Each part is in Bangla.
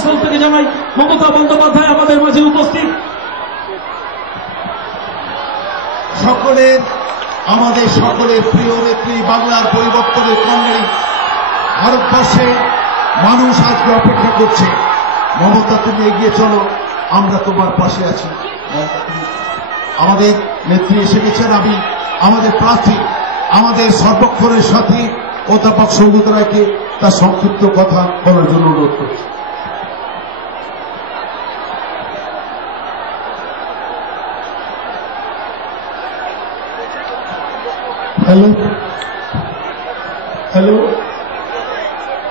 আসানসোল থেকে জানাই মমতা বন্দ্যোপাধ্যায় আমাদের মাঝে উপস্থিত। আমাদের সকলের প্রিয় নেত্রী, বাংলার পরিবর্তনের কর্মী, ভারতবর্ষে মানুষ আজকে অপেক্ষা করছে। মমতা, তুমি এগিয়ে চলো, আমরা তোমার পাশে আছি। আমাদের নেত্রী এসে গেছেন। আমি আমাদের প্রার্থী, আমাদের সর্বক্ষণের সাথী অধ্যাপক সৌগত রায়কে তার সংক্ষিপ্ত কথা বলার জন্য অনুরোধ করছি। হ্যালো,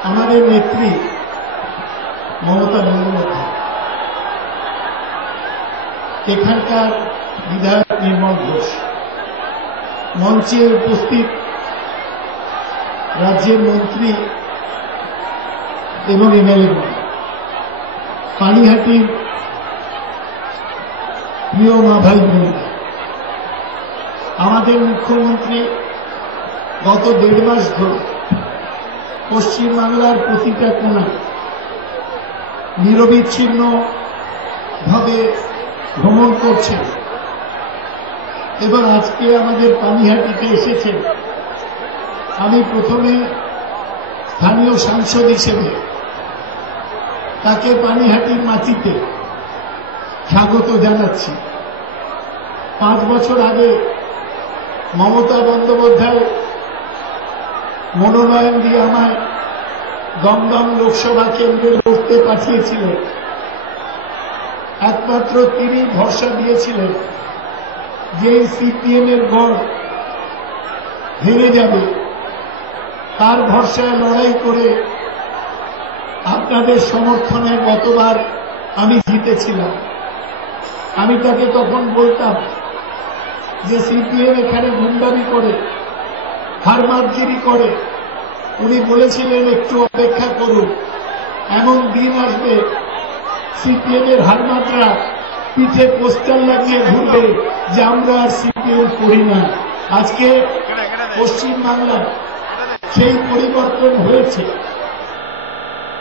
আমাদের নেত্রী মমতা বন্দ্যোপাধ্যায়, এখানকার বিধায়ক নির্মল ঘোষ, মঞ্চে উপস্থিত রাজ্যের মন্ত্রী এবং এমএলএগণ, পানিহাটির প্রিয় মা ভাই বোনেরা, আমাদের মুখ্যমন্ত্রী গত 1.5 মাস ধরে পশ্চিমবাংলার প্রতিটা কোণায় নিরবিচ্ছিন্ন ভাবে ভ্রমণ করছেন এবং আজকে আমাদের পানিহাটিতে এসেছেন। আমি প্রথমে স্থানীয় সাংসদ হিসেবে তাকে পানিহাটির মাটিতে স্বাগত জানাচ্ছি। 5 বছর আগে মমতা বন্দ্যোপাধ্যায় মনোনয়ন দিয়ে আমায় দমদম লোকসভা কেন্দ্রে লড়তে পাঠিয়েছিলেন। একমাত্র তিনি ভরসা দিয়েছিলেন যে সিপিএম এর গড় ভেঙে যাবে, তার ভরসায় লড়াই করে আপনাদের সমর্থনে গতবার আমি জিতেছিলাম। আমি তাকে তখন বলতাম যে সিপিএম এখানে গুন্ডামি করে, হারমাতগিরি করে। উনি বলেছিলেন একটু অপেক্ষা করুন, এমন দিন আসবে সিপিএম এর হারমাতরা পিঠে পোস্টার লাগিয়ে ঘুরবে যে আমরা আর সিপিএম করি না। আজকে পশ্চিমবাংলায় সেই পরিবর্তন হয়েছে।